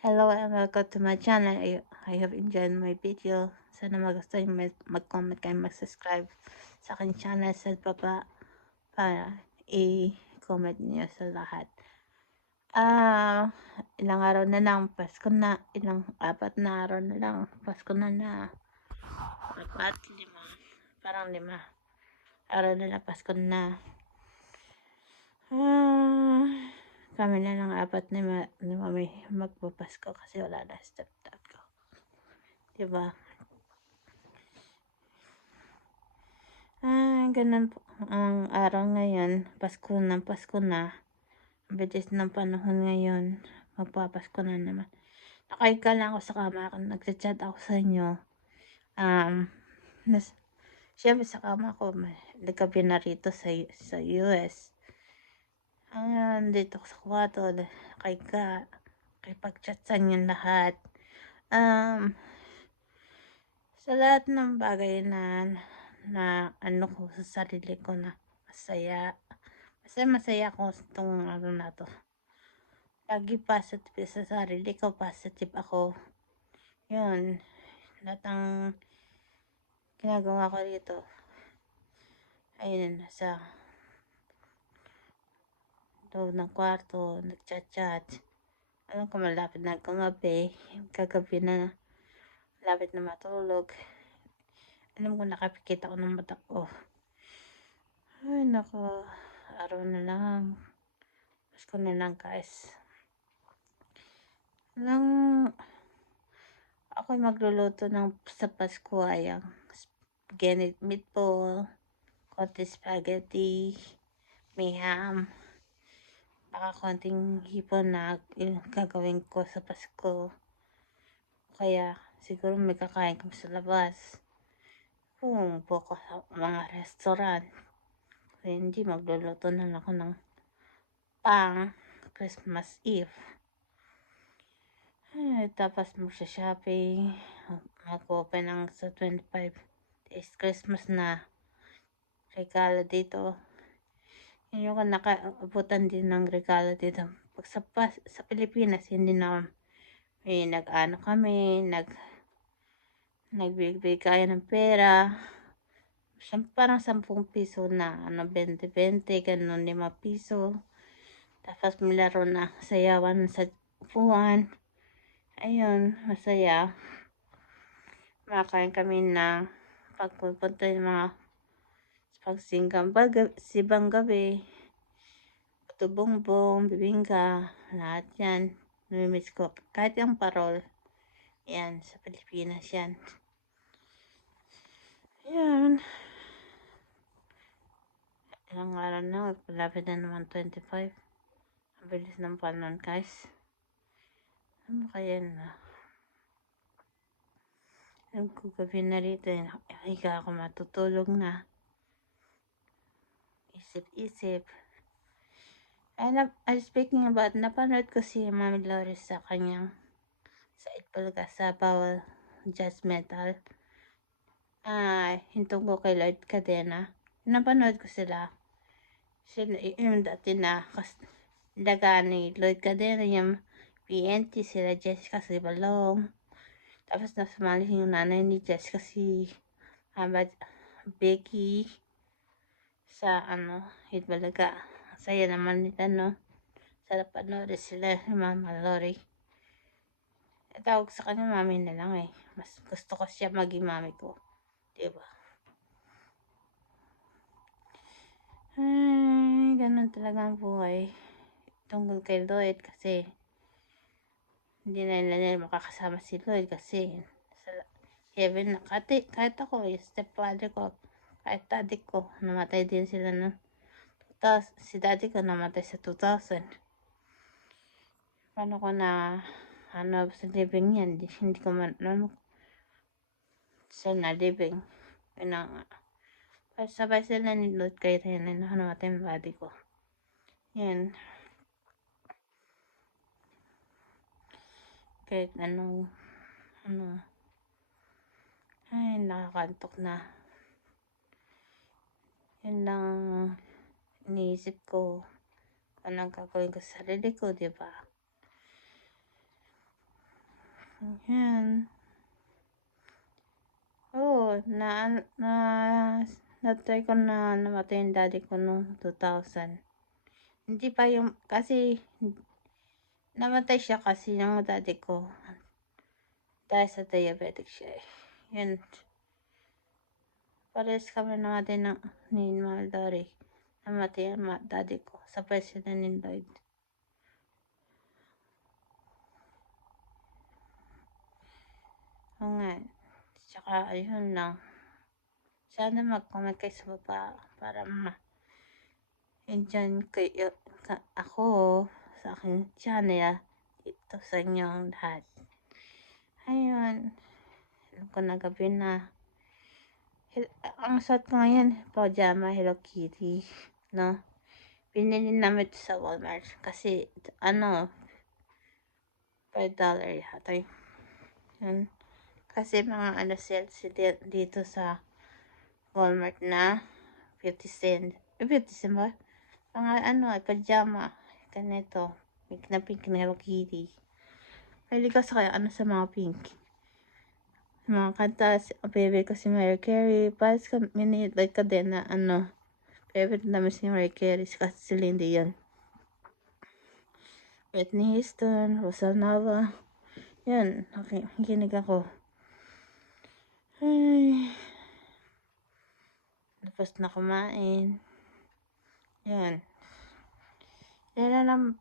Hello and welcome to my channel. I hope enjoyed my video. Sana magustuhan nyo mag-comment kayo, mag-subscribe sa aking channel sa baba para i-comment niyo sa lahat. Ilang araw na lang, Pasko na. Apat na araw na lang, Pasko na. Apat, lima. Parang 5 araw na lang, Pasko na. Kami na lang apat ni Mami magpapasko kasi wala na stepdad ko. Diba? Ganun po ang araw ngayon. Pasko na. Ang bilis ng panahon ngayon. Magpapasko na naman. Nakahiga lang ako sa kama. Nagchat ako sa inyo. Siyempre sa kama ko, nagkabi na rito sa US. Dito ko sa kwarto, nakahiga. Nakipag-chat sa inyo lahat. Sa lahat ng bagay na ano ko sa sarili ko na masaya. Masaya ako sa itong araw na to. Lagi positive sa sarili ko, positive ako. Yun, lahat ng ginagawa ko dito. Ayun, sa loob ng kwarto, nagchat-chat. Alam ko malapit na kagabi na, malapit na matulog. Alam ko nakapikit ako ng mata ko. Ay nako, araw na lang. Pasko na lang guys. Ako magluluto ng sa Pasko ay ang spaghetti meatball, konti spaghetti, may ham, baka konting hipon na gagawin ko sa Pasko. Kaya siguro may kakain kami sa labas. Kung buko sa mga restaurant. Kaya hindi, magluluto na lang ako ng pang Christmas Eve. Tapos magsha-shopping, mag-open ang sa 25 days Christmas na regalo dito. Yun yung nakaabutan din ng regalo dito. Pag sa Pilipinas, hindi na may nagbibigay kaya ng pera. Parang 10 piso na, 20-20, ganun, 5 piso. Tapos may laro na sayawan sa upuan. Ayun, masaya. Makain kami ng pagpupunta yung mga sibang gabi, puto bongbong, bibingka, lahat yan. Namimiss ko. Kahit yung parol, yan, sa Pilipinas yan. Yan. Ilang araw na, malapit na naman 25. Ang bilis ng panahon guys. Ano kaya na? Alam ko gabi na rito, higa ako matutulog na. Isip-isip. Speaking about, napanood ko si Mami Loris sa kanyang sa Itbulaga sa Bawal Jazz Metal. Hintong ko kay Lloyd Cadena. Napanood ko sila. Yung dati na daga ni Lloyd Cadena, yung PNT, sila Jessica Sibalong. Tapos nasumali yung nanay ni Jessica si Becky sa Itbulaga. Saya naman nila, no? Sarap panoorin sila, Mama Lori. Tawag sa kanya mami na lang eh. Mas gusto ko siya maging mami ko. Diba? Ay, ganun talaga ang buhay. Tungkol kay Lloyd kasi hindi na nila makakasama si Lloyd kasi sa heaven na. Kahit ako, yung stepfather ko, kahit daddy ko, namatay din sila ng si daddy ko namatay sa 2000. Paano ko na sa living yan? Hindi ko man sa na-living. Yun na nga. Sabay sila ni Lord kay Rene na namatay yung body ko. Yan. Kahit ay, nakakantok na. Yan lang iniisip ko. Anong gagawin ko sa sarili ko, diba? Ayan. Oo, na-try ko na namatay yung daddy ko nung 2000. Hindi pa yung, kasi, namatay siya kasi yung daddy ko. Dahil sa diabetic siya eh. Yun. Parehas kami namatay ni Mama Dory. Namatay ang daddy ko sa president ni Lloyd. Oo nga. Tsaka, ayun lang. Sana mag-comment kayo sa baba para ma-enjoy kayo ako sa aking channel dito sa inyong lahat. Ayun. Alam ko na gabi na. Ang suot ko ngayon, pajama Hello Kitty. No? Pinili namin ito sa Walmart. Kasi, $5 yata yun. Kasi mga sale dito sa Walmart na 50 cent. 50 cent ba? Mga pajama. Ganito. Pink na Hello Kitty. Pwede ka sa sa mga pink. Mga kanta, favorite ko si Mariah Carey. Pares ka, minilike ka din na favorite namin si Mariah Carey. Kasi si Lindy yun. Whitney Houston, Rosa Nava. Yan, nakikinig ako. Ay, tapos na kumain. Yan. Yan na lang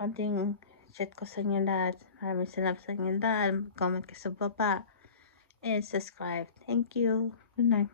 konting chat ko sa inyo lahat. Maraming salamat sa inyo lahat. Comment ka sa baba. And subscribe. Thank you. Good night.